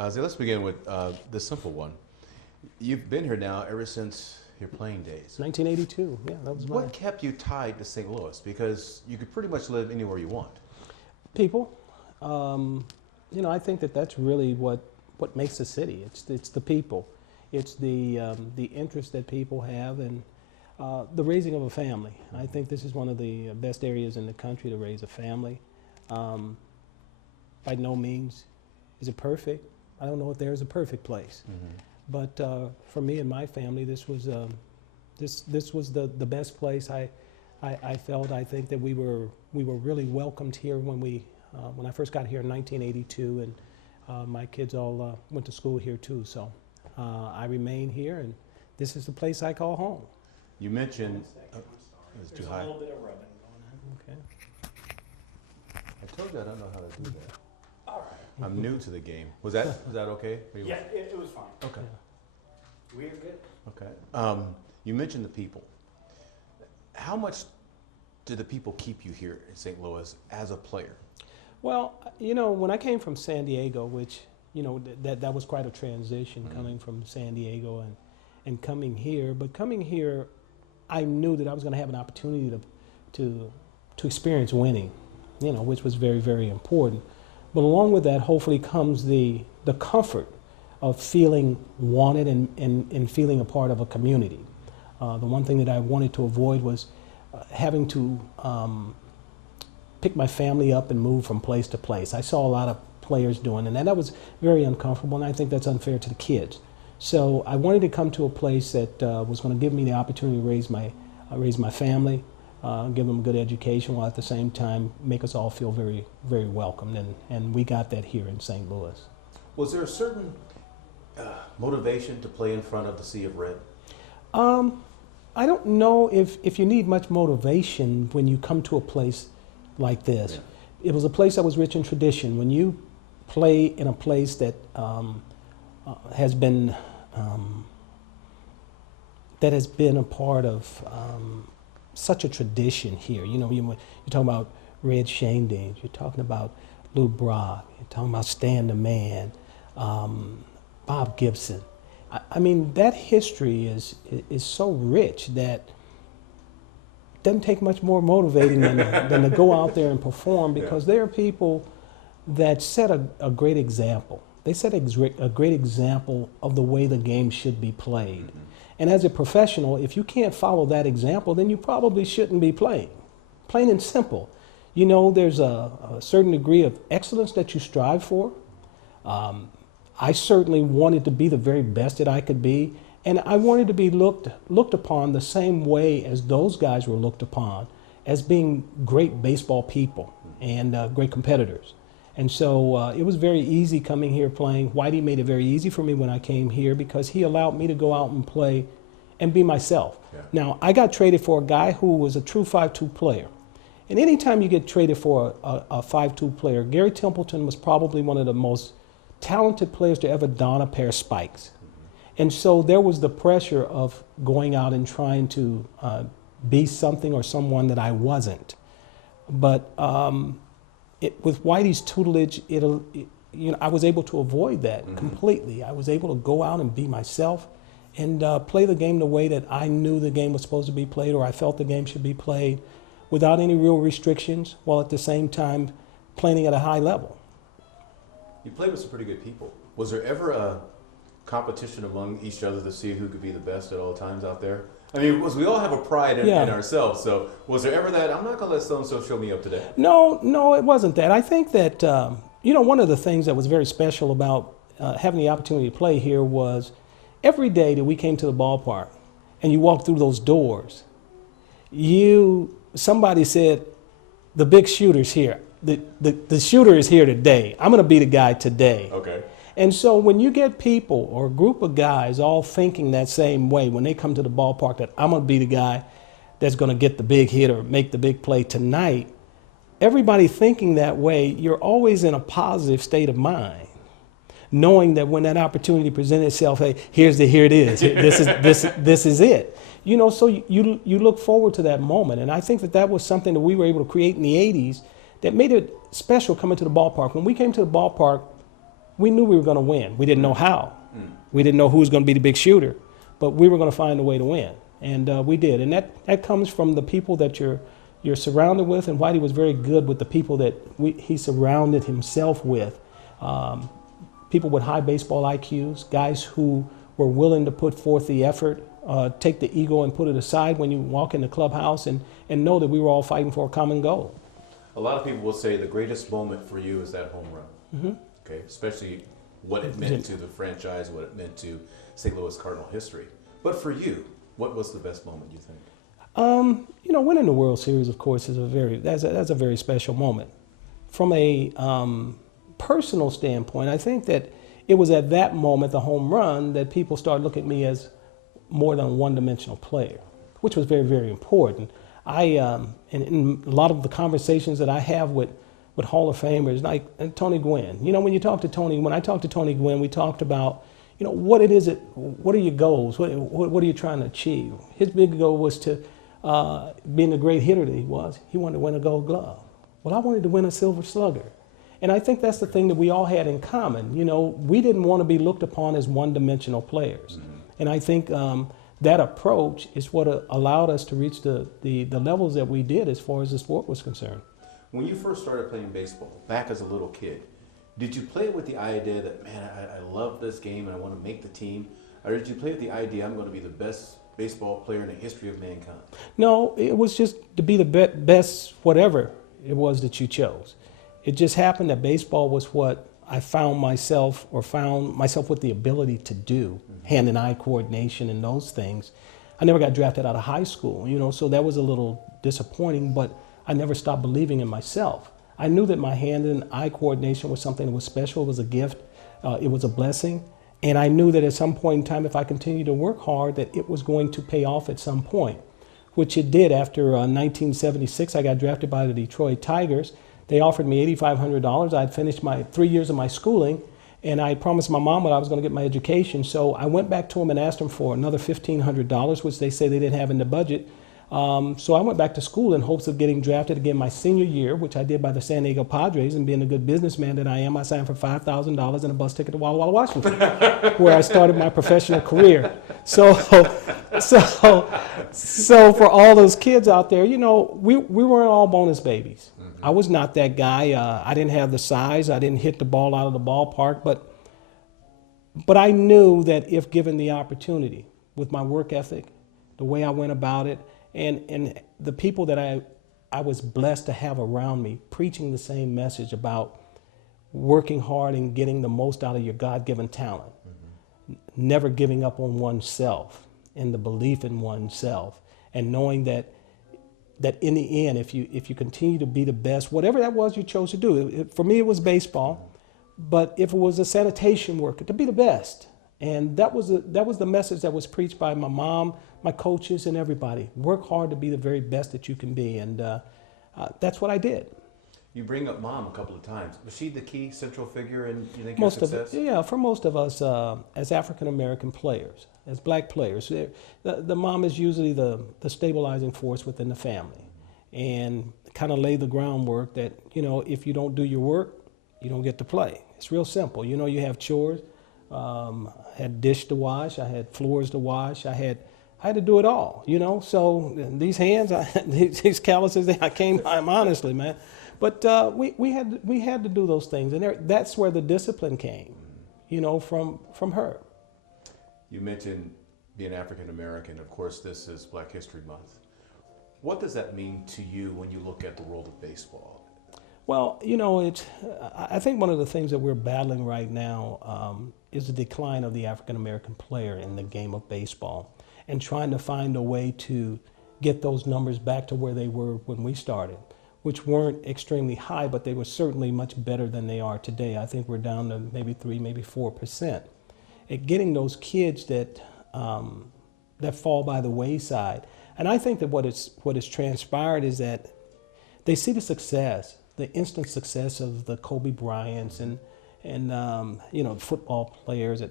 Ozzie, let's begin with the simple one. You've been here now ever since your playing days. 1982, yeah, that was What kept you tied to St. Louis? Because you could pretty much live anywhere you want. people. You know, I think that that's really what makes a city. It's the people. It's the interest that people have and the raising of a family. I think this is one of the best areas in the country to raise a family. By no means is it perfect. I don't know if there is a perfect place. But for me and my family, this was the best place. I felt. I think that we were really welcomed here when I first got here in 1982, and my kids all went to school here too. So I remain here, and this is the place I call home. You mentioned it's too high. A little bit of rubbing going on. Okay. I told you I don't know how to do that. All right. I'm new to the game. Was that okay? Yeah, it was fine. Okay. We're good. Okay. You mentioned the people. How much do the people keep you here in St. Louis as a player? Well, you know, when I came from San Diego, which, you know, that was quite a transition coming from San Diego and coming here. But coming here, I knew that I was going to have an opportunity to experience winning, you know, which was very, very important. But along with that, hopefully comes the comfort of feeling wanted and feeling a part of a community. The one thing that I wanted to avoid was having to pick my family up and move from place to place. I saw a lot of players doing and that was very uncomfortable, and I think that's unfair to the kids. So I wanted to come to a place that was going to give me the opportunity to raise my family, give them a good education, while at the same time make us all feel very, very welcomed, and we got that here in St. Louis. Was there a certain motivation to play in front of the Sea of Red? I don't know if you need much motivation when you come to a place like this. Yeah. It was a place that was rich in tradition. When you play in a place that has been a part of such a tradition here. You know, you're talking about Red Shanedanes, you're talking about Lou Brock, you're talking about Stan the Man, Bob Gibson. I mean, that history is so rich that it doesn't take much more motivating than to go out there and perform, because there are people that set a great example. They set a great example of the way the game should be played. And as a professional, if you can't follow that example, then you probably shouldn't be playing. Plain and simple. You know, there's a certain degree of excellence that you strive for. I certainly wanted to be the very best that I could be, and I wanted to be looked upon the same way as those guys were looked upon, as being great baseball people and great competitors. And so it was very easy coming here playing. Whitey made it very easy for me when I came here, because he allowed me to go out and play and be myself. Yeah. Now, I got traded for a guy who was a true 5-2 player. And anytime you get traded for a 5-2 player, Gary Templeton was probably one of the most talented players to ever don a pair of spikes. And so there was the pressure of going out and trying to be something or someone that I wasn't. But with Whitey's tutelage, I was able to avoid that completely. I was able to go out and be myself and play the game the way that I knew the game was supposed to be played, or I felt the game should be played, without any real restrictions, while at the same time playing at a high level. You played with some pretty good people. Was there ever a competition among each other to see who could be the best at all times out there? I mean, because we all have a pride in ourselves, so was there ever that, I'm not going to let so-and-so show me up today? No, it wasn't that. I think that, one of the things that was very special about having the opportunity to play here was every day that we came to the ballpark and you walked through those doors, somebody said, the big shooter's here. The shooter is here today. I'm going to be the guy today. Okay. And so when you get people or a group of guys all thinking that same way when they come to the ballpark, that I'm going to be the guy that's going to get the big hit or make the big play tonight, everybody thinking that way, you're always in a positive state of mind, knowing that when that opportunity presents itself, hey, here it is. This is it. You know, so you look forward to that moment. And I think that was something that we were able to create in the 80s that made it special coming to the ballpark. When we came to the ballpark, we knew we were going to win. We didn't know how. We didn't know who was going to be the big shooter, but we were going to find a way to win, and we did. And that comes from the people that you're surrounded with, and Whitey was very good with the people that he surrounded himself with. People with high baseball IQs, guys who were willing to put forth the effort, take the ego and put it aside when you walk in the clubhouse, and know that we were all fighting for a common goal. A lot of people will say the greatest moment for you is that home run. Mm-hmm. Okay, especially what it meant to the franchise, what it meant to St. Louis Cardinal history. But for you, what was the best moment, you think? Winning the World Series, of course, is that's a very special moment. From a personal standpoint, I think that it was at that moment, the home run, that people started looking at me as more than a one-dimensional player, which was very, very important. In a lot of the conversations that I have with Hall of Famers, like Tony Gwynn, when I talked to Tony Gwynn, we talked about, what it is, what are your goals? What are you trying to achieve? His big goal was to, being the great hitter that he was, he wanted to win a Gold Glove. Well, I wanted to win a Silver Slugger. And I think that's the thing that we all had in common. We didn't want to be looked upon as one-dimensional players. Mm-hmm. And I think that approach is what allowed us to reach the levels that we did as far as the sport was concerned. When you first started playing baseball, back as a little kid, did you play with the idea that, man, I love this game and I want to make the team? Or did you play with the idea I'm going to be the best baseball player in the history of mankind? No, it was just to be the best whatever it was that you chose. It just happened that baseball was what I found myself with the ability to do, mm-hmm. hand and eye coordination and those things. I never got drafted out of high school, so that was a little disappointing, but I never stopped believing in myself. I knew that my hand and eye coordination was something that was special. It was a gift. It was a blessing. And I knew that at some point in time, if I continued to work hard, that it was going to pay off at some point, which it did. After 1976, I got drafted by the Detroit Tigers. They offered me $8,500. I'd finished my 3 years of my schooling, and I promised my mom that I was going to get my education. So I went back to them and asked them for another $1,500, which they say they didn't have in the budget. So I went back to school in hopes of getting drafted again my senior year, which I did by the San Diego Padres, and being a good businessman that I am, I signed for $5,000 and a bus ticket to Walla Walla, Washington, where I started my professional career. So for all those kids out there, we weren't all bonus babies. Mm-hmm. I was not that guy. I didn't have the size. I didn't hit the ball out of the ballpark, but I knew that if given the opportunity, with my work ethic, the way I went about it, and the people that I was blessed to have around me preaching the same message about working hard and getting the most out of your God-given talent, mm-hmm. never giving up on oneself and the belief in oneself, and knowing that in the end, if you continue to be the best, whatever that was you chose to do, for me it was baseball, but if it was a sanitation worker, to be the best. And that was the message that was preached by my mom, my coaches, and everybody. Work hard to be the very best that you can be, and that's what I did. You bring up mom a couple of times. Was she the key central figure in, you think, your success? For most of us as African American players, as black players, the mom is usually the stabilizing force within the family, and kind of lay the groundwork that if you don't do your work, you don't get to play. It's real simple. You have chores. I had dish to wash, I had floors to wash, I had to do it all, So these hands, these calluses, I'm honestly, man. But we had to do those things, and that's where the discipline came, from her. You mentioned being African American. Of course, this is Black History Month. What does that mean to you when you look at the world of baseball? Well, I think one of the things that we're battling right now is the decline of the African American player in the game of baseball, and trying to find a way to get those numbers back to where they were when we started, which weren't extremely high, but they were certainly much better than they are today. I think we're down to maybe 3, maybe 4%. At getting those kids that fall by the wayside, and I think that what has transpired is that they see the success, the instant success of the Kobe Bryants and football players,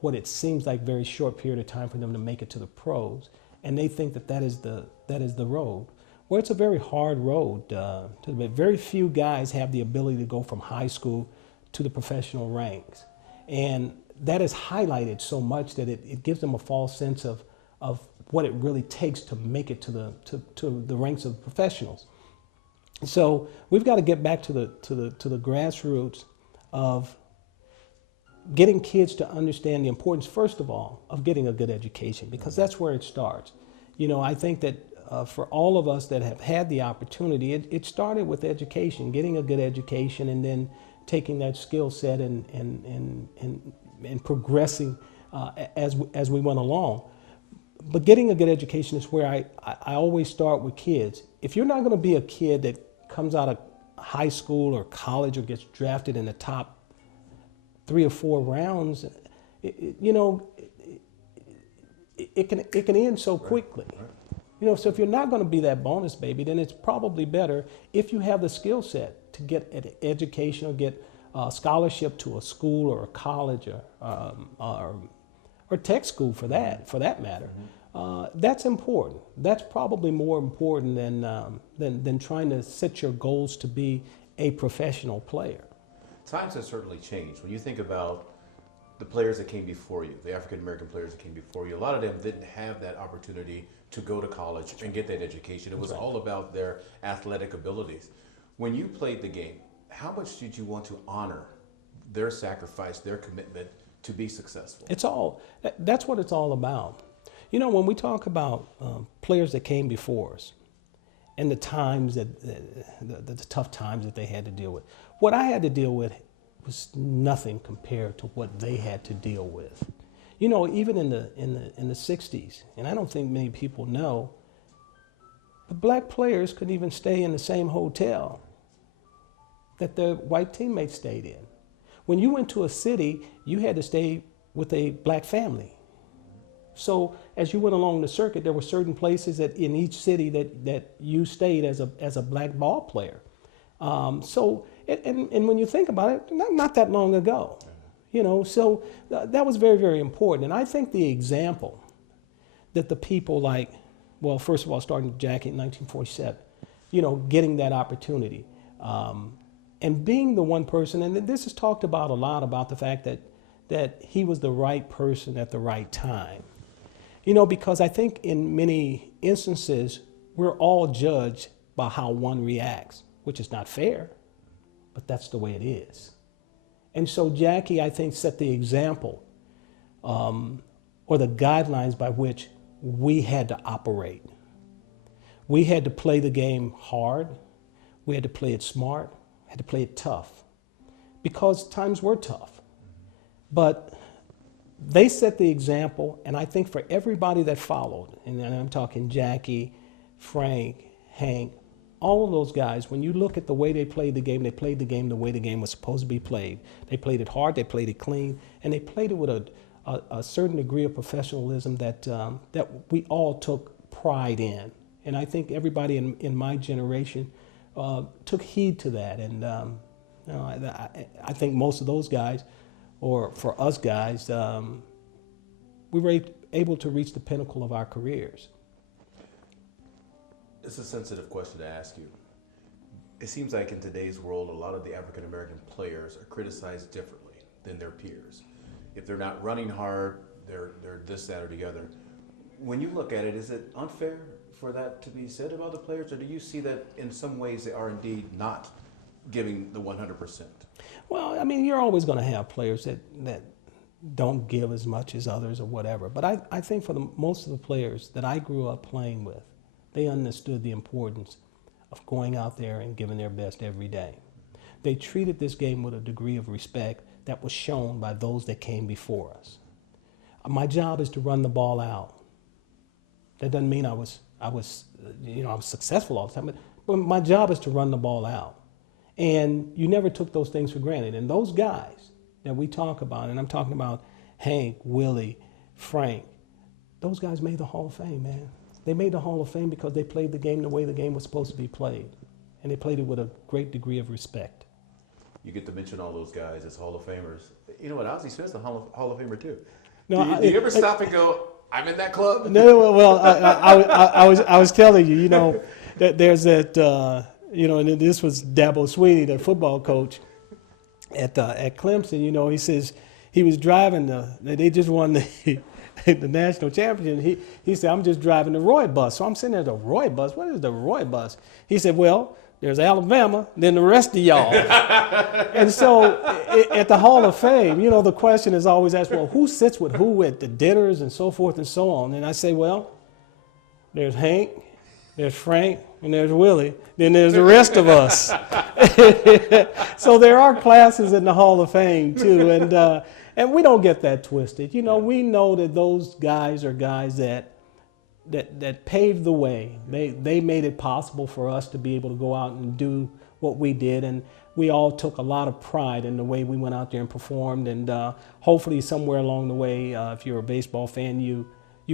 what it seems like very short period of time for them to make it to the pros, and they think that is the road. Well, it's a very hard road. Very few guys have the ability to go from high school to the professional ranks. And that is highlighted so much that it gives them a false sense of what it really takes to make it to the ranks of professionals. So we've got to get back to the grassroots of getting kids to understand the importance, first of all, of getting a good education, because that's where it starts. You know, I think that for all of us that have had the opportunity, it started with education, getting a good education, and then taking that skill set and progressing as we went along. But getting a good education is where I always start with kids. If you're not going to be a kid that comes out of high school or college or gets drafted in the top 3 or 4 rounds, it can end so quickly. Right. You know, so if you're not going to be that bonus baby, then it's probably better if you have the skill set to get an education or get a scholarship to a school or a college or tech school for that matter. That's important. That's probably more important than trying to set your goals to be a professional player. Times have certainly changed. When you think about the players that came before you, the African American players that came before you, a lot of them didn't have that opportunity to go to college and get that education. It was all about their athletic abilities. When you played the game, how much did you want to honor their sacrifice, their commitment to be successful? That's what it's all about. You know, when we talk about players that came before us and the times the tough times that they had to deal with, what I had to deal with was nothing compared to what they had to deal with. You know, even in the 60s, and I don't think many people know, the black players couldn't even stay in the same hotel that their white teammates stayed in. When you went to a city, you had to stay with a black family. So as you went along the circuit, there were certain places in each city that you stayed as a black ball player. And when you think about it, not that long ago, you know, so that was very, very important. And I think the example that the people like, well, first of all, starting with Jackie in 1947, you know, getting that opportunity, and being the one person, and this is talked about a lot, about the fact that he was the right person at the right time. You know, because I think in many instances, we're all judged by how one reacts, which is not fair, but that's the way it is. And so Jackie, I think, set the example or the guidelines by which we had to operate. We had to play the game hard. We had to play it smart. Had to play it tough, because times were tough. But they set the example, and I think for everybody that followed, and I'm talking Jackie, Frank, Hank, all of those guys, when you look at the way they played the game the way the game was supposed to be played. They played it hard, they played it clean, and they played it with a certain degree of professionalism that we all took pride in. And I think everybody in my generation took heed to that. And you know, I think most of those guys, or for us guys, we were able to reach the pinnacle of our careers. It's a sensitive question to ask you. It seems like in today's world, a lot of the African American players are criticized differently than their peers. If they're not running hard, they're this, that, or the other. When you look at it, is it unfair for that to be said about the players, or do you see that in some ways they are indeed not giving the 100%? Well, I mean, you're always going to have players that don't give as much as others or whatever. But I think for most of the players that I grew up playing with, they understood the importance of going out there and giving their best every day. They treated this game with a degree of respect that was shown by those that came before us. My job is to run the ball out. That doesn't mean I was successful all the time, but my job is to run the ball out. And you never took those things for granted. And those guys that we talk about, and I'm talking about Hank, Willie, Frank, those guys made the Hall of Fame, man. They made the Hall of Fame because they played the game the way the game was supposed to be played. And they played it with a great degree of respect. You get to mention all those guys as Hall of Famers. You know what, Ozzie Smith's a Hall of Famer too. No, do you ever stop and go, I'm in that club? No, well, I was telling you, you know, that there's that, you know, and this was Dabo Sweeney, the football coach. at Clemson, you know, he says he was driving they just won the the national championship. He said, I'm just driving the Roy bus. So I'm sitting there, the Roy bus? What is the Roy bus? He said, well, there's Alabama, then the rest of y'all. And so at the Hall of Fame, you know, the question is always asked, well, who sits with who at the dinners and so forth and so on? And I say, well, there's Hank, there's Frank, and there's Willie. Then there's the rest of us. So there are classes in the Hall of Fame, too. And we don't get that twisted. You know, we know that those guys are guys that paved the way. They made it possible for us to be able to go out and do what we did. And we all took a lot of pride in the way we went out there and performed. And hopefully somewhere along the way, if you're a baseball fan, you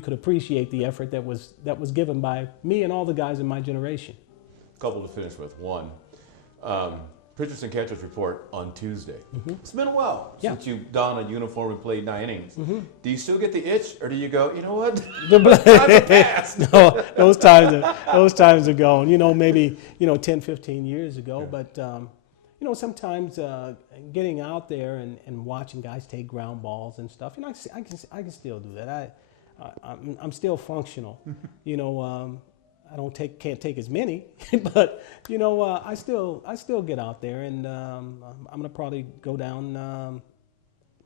could appreciate the effort that was given by me and all the guys in my generation. Couple to finish with. One, pitchers and catchers report on Tuesday. Mm-hmm. It's been a while since you donned a uniform and played 9 innings. Mm-hmm. Do you still get the itch, or do you go, you know what? Time passed. No, those times are gone. You know, maybe 10, 15 years ago. Yeah. But you know, sometimes getting out there and watching guys take ground balls and stuff. You know, I can still do that. I'm still functional. You know. I can't take as many, but you know, I still get out there, and I'm gonna probably go down.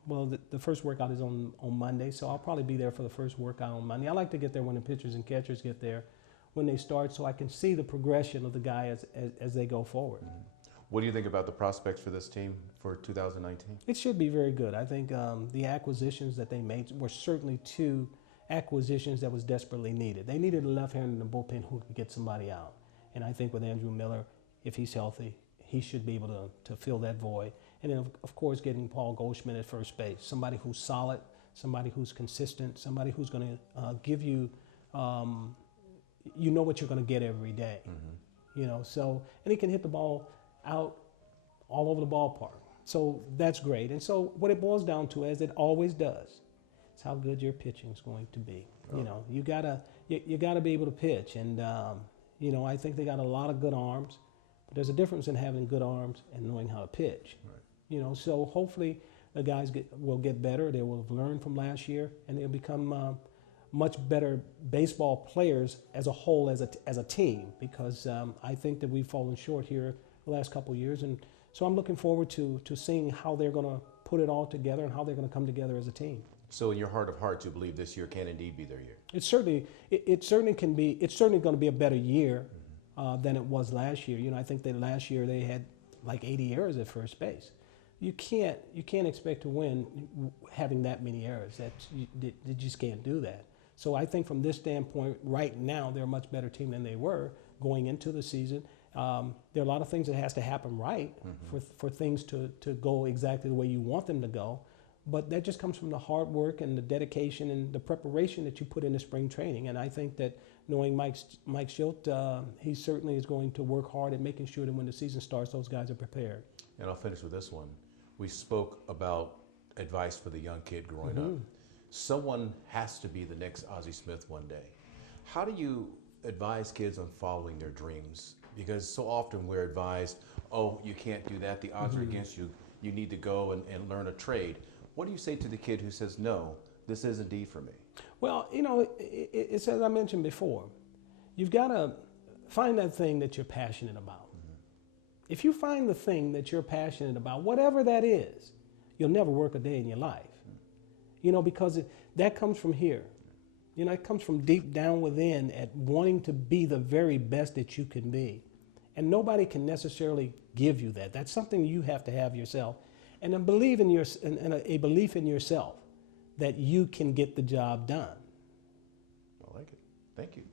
Well, the first workout is on Monday, so I'll probably be there for the first workout on Monday. I like to get there when the pitchers and catchers get there, when they start, so I can see the progression of the guy as they go forward. Mm-hmm. What do you think about the prospects for this team for 2019? It should be very good. I think the acquisitions that they made were certainly two acquisitions that was desperately needed. They needed a left hand in the bullpen who could get somebody out. And I think with Andrew Miller, if he's healthy, he should be able to fill that void. And then, of course, getting Paul Goldschmidt at first base, somebody who's solid, somebody who's consistent, somebody who's going to give you, you know what you're going to get every day. Mm-hmm. You know, so, and he can hit the ball out all over the ballpark. So that's great. And so what it boils down to, as it always does, it's how good your pitching is going to be. Oh. You know, you gotta be able to pitch, and you know, I think they got a lot of good arms, but there's a difference in having good arms and knowing how to pitch. Right. You know, so hopefully the guys will get better. They will have learned from last year, and they'll become much better baseball players as a whole, as a team. Because I think that we've fallen short here the last couple of years, and so I'm looking forward to seeing how they're going to put it all together and how they're going to come together as a team. So in your heart of hearts, you believe this year can indeed be their year? It certainly can be. It's certainly going to be a better year than it was last year. You know, I think that last year they had like 80 errors at first base. You can't expect to win having that many errors. You just can't do that. So I think from this standpoint, right now they're a much better team than they were going into the season. There are a lot of things that has to happen right for things to go exactly the way you want them to go. But that just comes from the hard work and the dedication and the preparation that you put into spring training. And I think that knowing Mike Schilt, he certainly is going to work hard at making sure that when the season starts, those guys are prepared. And I'll finish with this one. We spoke about advice for the young kid growing up. Someone has to be the next Ozzie Smith one day. How do you advise kids on following their dreams? Because so often we're advised, oh, you can't do that. The odds are against you. You need to go and learn a trade. What do you say to the kid who says, no, this is indeed for me? Well, you know, it's as I mentioned before, you've got to find that thing that you're passionate about. Mm-hmm. If you find the thing that you're passionate about, whatever that is, you'll never work a day in your life. Mm-hmm. You know, because that comes from here. You know, it comes from deep down within at wanting to be the very best that you can be. And nobody can necessarily give you that. That's something you have to have yourself. And a belief in yourself that you can get the job done. I like it. Thank you.